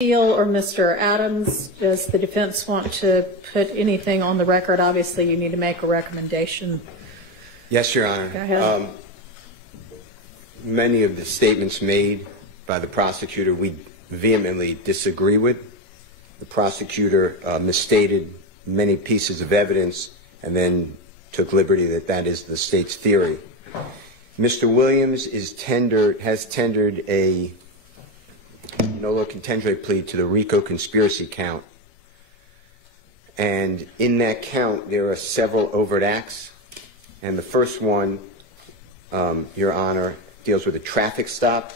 Steele or Mr. Adams, does the defense want to put anything on the record? Obviously, you need to make a recommendation. Yes, Your Honor. Go ahead. Many of the statements made by the prosecutor we vehemently disagree with. The prosecutor misstated many pieces of evidence and then took liberty that that is the state's theory. Mr. Williams has tendered a nolo contendere plea to the RICO conspiracy count. And in that count, there are several overt acts. And the first one, Your Honor, deals with a traffic stop.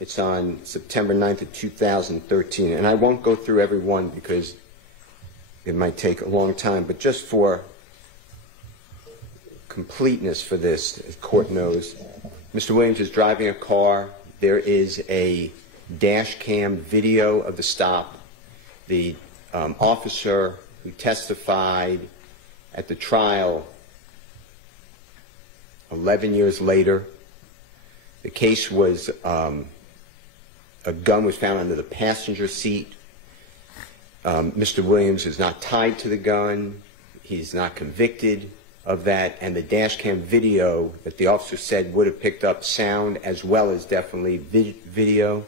It's on September 9th of 2013. And I won't go through every one because it might take a long time. But just for completeness for this, the court knows, Mr. Williams is driving a car. There is a dash cam video of the stop. The officer who testified at the trial 11 years later, the case was a gun was found under the passenger seat. Mr. Williams is not tied to the gun. He's not convicted of that. And the dash cam video that the officer said would have picked up sound as well as definitely video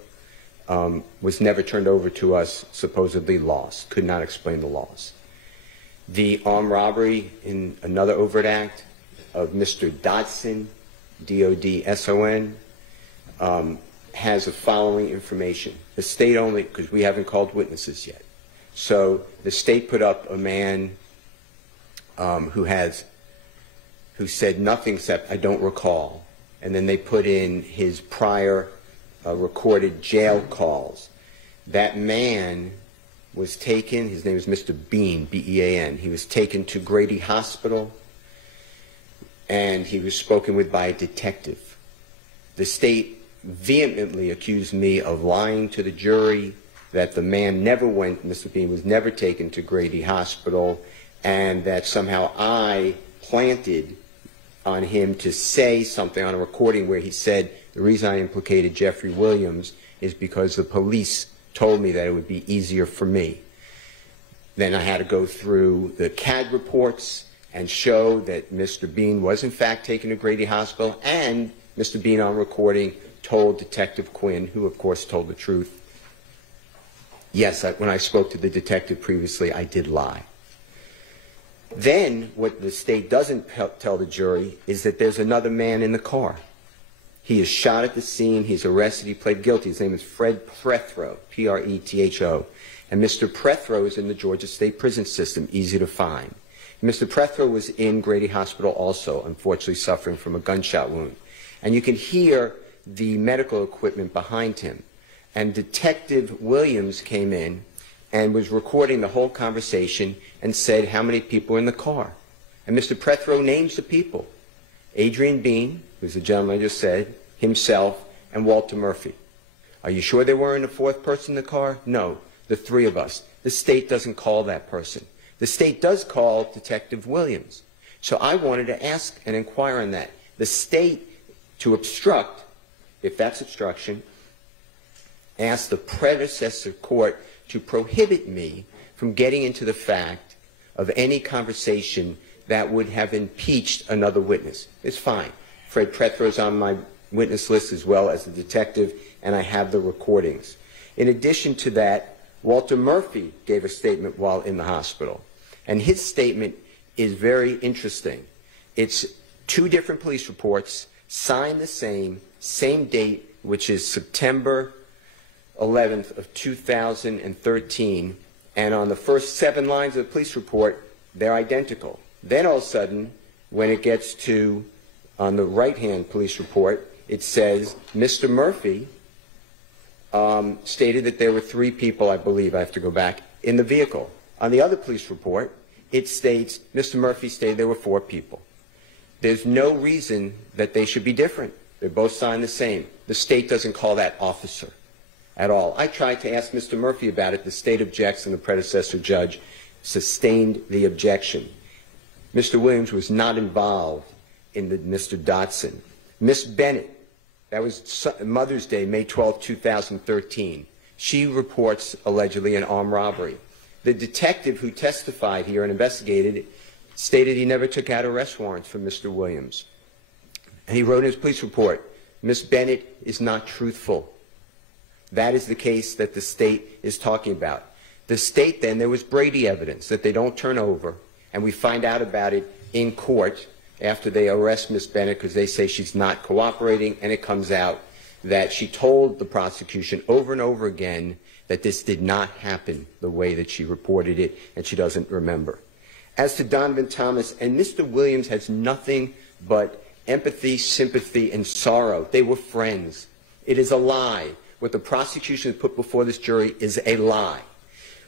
was never turned over to us, supposedly lost. Could not explain the loss. The armed robbery in another overt act of Mr. Dodson, D-O-D-S-O-N, has the following information. The state only, because we haven't called witnesses yet. So the state put up a man who said nothing except, "I don't recall." And then they put in his prior recorded jail calls. That man was taken, his name is Mr. Bean, B-E-A-N. He was taken to Grady Hospital, and he was spoken with by a detective. The state vehemently accused me of lying to the jury, that the man never went, Mr. Bean was never taken to Grady Hospital, and that somehow I planted on him to say something on a recording where he said, the reason I implicated Jeffrey Williams is because the police told me that it would be easier for me. Then I had to go through the CAD reports and show that Mr. Bean was in fact taken to Grady Hospital, and Mr. Bean on recording told Detective Quinn, who of course told the truth. Yes, when I spoke to the detective previously, I did lie. Then what the state doesn't tell the jury is that there's another man in the car. He is shot at the scene. He's arrested. He pled guilty. His name is Fred Prethro, P-R-E-T-H-O. And Mr. Prethro is in the Georgia State Prison System, easy to find. Mr. Prethro was in Grady Hospital also, unfortunately suffering from a gunshot wound. And you can hear the medical equipment behind him. And Detective Williams came in and was recording the whole conversation and said how many people were in the car. And Mr. Prethro names the people. Adrian Bean, who's the gentleman I just said, himself, and Walter Murphy. Are you sure there weren't a fourth person in the car? No, the three of us. The state doesn't call that person. The state does call Detective Williams. So I wanted to ask and inquire on that. The state, to obstruct, if that's obstruction, asked the predecessor court to prohibit me from getting into the fact of any conversation that would have impeached another witness. It's fine. Fred Prethro's on my witness list as well as the detective, and I have the recordings. In addition to that, Walter Murphy gave a statement while in the hospital, and his statement is very interesting. It's two different police reports, signed the same date, which is September 11th of 2013, and on the first 7 lines of the police report, they're identical. Then all of a sudden, when it gets to, on the right-hand police report, it says Mr. Murphy stated that there were 3 people, I believe, I have to go back, in the vehicle. On the other police report, it states Mr. Murphy stated there were 4 people. There's no reason that they should be different. They're both signed the same. The state doesn't call that officer at all. I tried to ask Mr. Murphy about it. The state objects, and the predecessor judge sustained the objection. Mr. Williams was not involved in the Mr. Dodson. Miss Bennett, that was Mother's Day, May 12, 2013. She reports, allegedly, an armed robbery. The detective who testified here and investigated stated he never took out arrest warrants for Mr. Williams. And he wrote in his police report, Ms. Bennett is not truthful. That is the case that the state is talking about. The state then, there was Brady evidence that they don't turn over, and we find out about it in court after they arrest Ms. Bennett because they say she's not cooperating, and it comes out that she told the prosecution over and over again that this did not happen the way that she reported it, and she doesn't remember. As to Donovan Thomas, and Mr. Williams has nothing but empathy, sympathy, and sorrow. They were friends. It is a lie. What the prosecution put before this jury is a lie.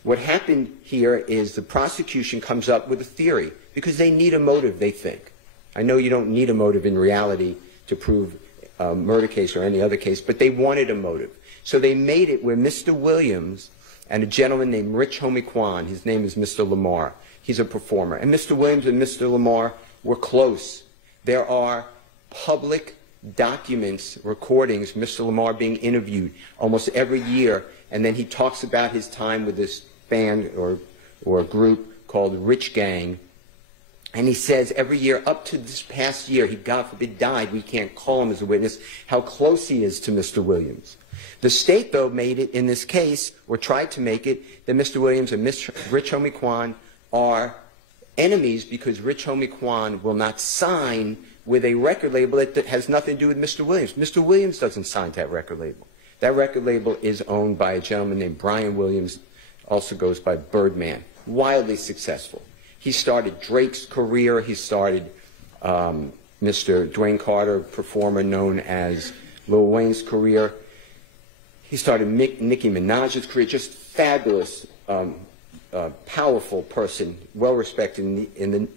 What happened here is the prosecution comes up with a theory because they need a motive, they think. I know you don't need a motive in reality to prove a murder case or any other case, but they wanted a motive. So they made it where Mr. Williams and a gentleman named Rich Homie Kwan, his name is Mr. Lamar, he's a performer, and Mr. Williams and Mr. Lamar were close. There are public documents, recordings, Mr. Lamar being interviewed almost every year, and then he talks about his time with this band or group called Rich Gang, and he says every year up to this past year, he God forbid died, we can't call him as a witness, how close he is to Mr. Williams. The state, though, made it in this case, or tried to make it, that Mr. Williams and Rich Homie Kwan are enemies because Rich Homie Kwan will not sign with a record label that has nothing to do with Mr. Williams. Mr. Williams doesn't sign to that record label. That record label is owned by a gentleman named Brian Williams, also goes by Birdman, wildly successful. He started Drake's career. He started Mr. Dwayne Carter, performer known as Lil Wayne's career. He started Nicki Minaj's career, just fabulous, powerful person, well-respected in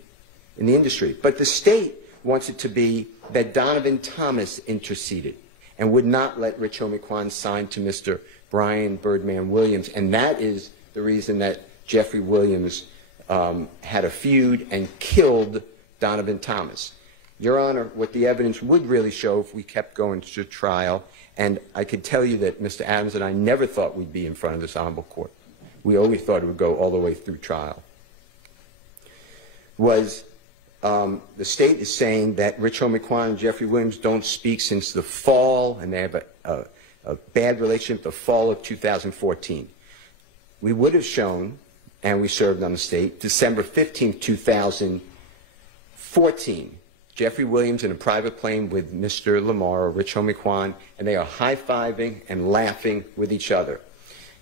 the industry. But the state wants it to be that Donovan Thomas interceded and would not let Rich Homie Kwan sign to Mr. Brian Birdman Williams. And that is the reason that Jeffrey Williams had a feud and killed Donovan Thomas. Your Honor, what the evidence would really show if we kept going to trial, and I could tell you that Mr. Adams and I never thought we'd be in front of this honorable court. We always thought it would go all the way through trial. Was the state is saying that Rich Homie Kwan and Jeffrey Williams don't speak since the fall, and they have a bad relationship the fall of 2014. We would have shown, and we served on the state, December 15, 2014, Jeffrey Williams in a private plane with Mr. Lamar or Rich Homie Kwan, and they are high-fiving and laughing with each other.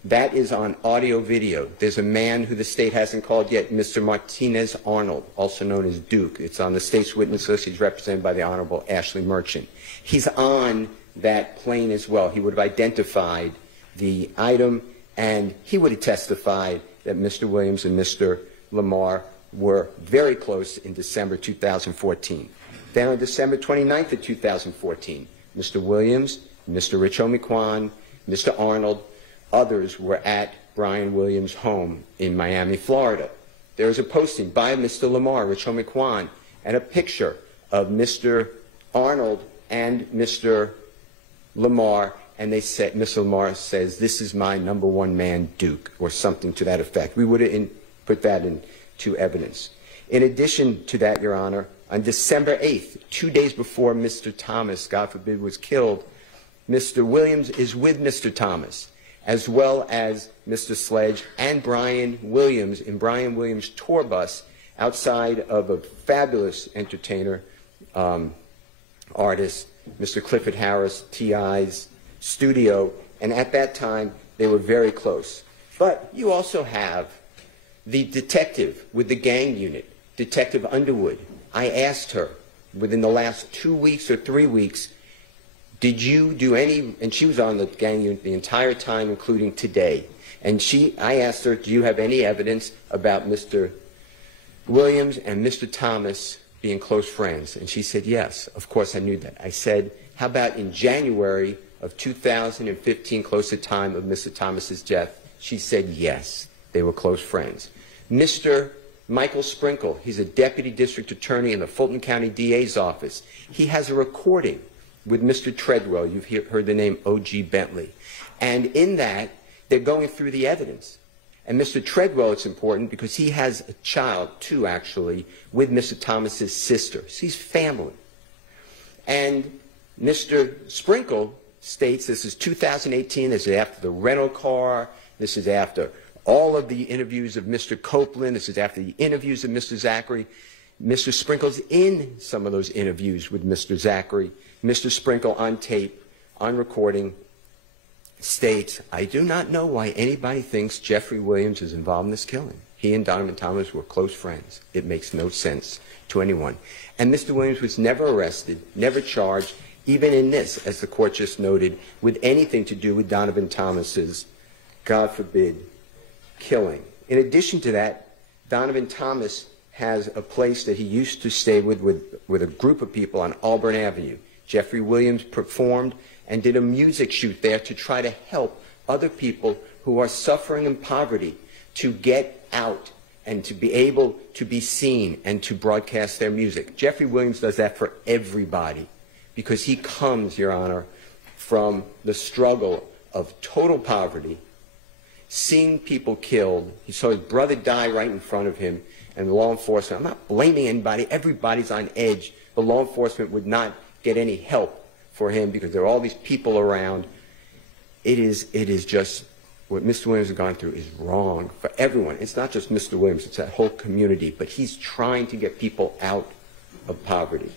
That is on audio video. There's a man who the state hasn't called yet, Mr. Martinez Arnold, also known as Duke. It's on the state's witness list. He's represented by the Honorable Ashley Merchant. He's on that plane as well. He would have identified the item, and he would have testified that Mr. Williams and Mr. Lamar were very close in December 2014. Then on December 29th of 2014, Mr. Williams, Mr. Rich Homie Kwan, Mr. Arnold, others were at Brian Williams' home in Miami, Florida. There is a posting by Mr. Lamar, Rich Homie Kwan, and a picture of Mr. Arnold and Mr. Lamar, and they said, Mr. Lamar says, "This is my #1 man, Duke," or something to that effect. We would have put that into evidence. In addition to that, Your Honor, on December 8th, 2 days before Mr. Thomas, God forbid, was killed, Mr. Williams is with Mr. Thomas, as well as Mr. Sledge and Brian Williams in Brian Williams' tour bus outside of a fabulous entertainer, artist, Mr. Clifford Harris, T.I.'s studio, and at that time they were very close. But you also have the detective with the gang unit, Detective Underwood. I asked her within the last 2 weeks or 3 weeks, did you do any, and she was on the gang unit the entire time, including today, and I asked her, do you have any evidence about Mr. Williams and Mr. Thomas being close friends? And she said, yes, of course I knew that. I said, how about in January of 2015, close to the time of Mr. Thomas's death? She said, yes, they were close friends. Mr. Michael Sprinkle, he's a deputy district attorney in the Fulton County DA's office. He has a recording with Mr. Treadwell. You've heard the name O.G. Bentley. And in that, They're going through the evidence. And Mr. Treadwell, it's important because he has a child, too, actually, with Mr. Thomas's sister. So he's family. And Mr. Sprinkle states this is 2018, this is after the rental car, this is after all of the interviews of Mr. Copeland, this is after the interviews of Mr. Zachary. Mr. Sprinkle's in some of those interviews with Mr. Zachary. Mr. Sprinkle on tape, on recording, states, I do not know why anybody thinks Jeffrey Williams is involved in this killing. He and Donovan Thomas were close friends. It makes no sense to anyone. And Mr. Williams was never arrested, never charged, even in this, as the court just noted, with anything to do with Donovan Thomas's, God forbid, killing. In addition to that, Donovan Thomas has a place that he used to stay with a group of people on Auburn Avenue. Jeffrey Williams performed and did a music shoot there to try to help other people who are suffering in poverty to get out and to be able to be seen and to broadcast their music. Jeffrey Williams does that for everybody because he comes, Your Honor, from the struggle of total poverty, seeing people killed. He saw his brother die right in front of him, and the law enforcement, I'm not blaming anybody, everybody's on edge. The law enforcement would not get any help for him because there are all these people around. It is just what Mr. Williams has gone through is wrong for everyone. It's not just Mr. Williams, it's that whole community, but he's trying to get people out of poverty.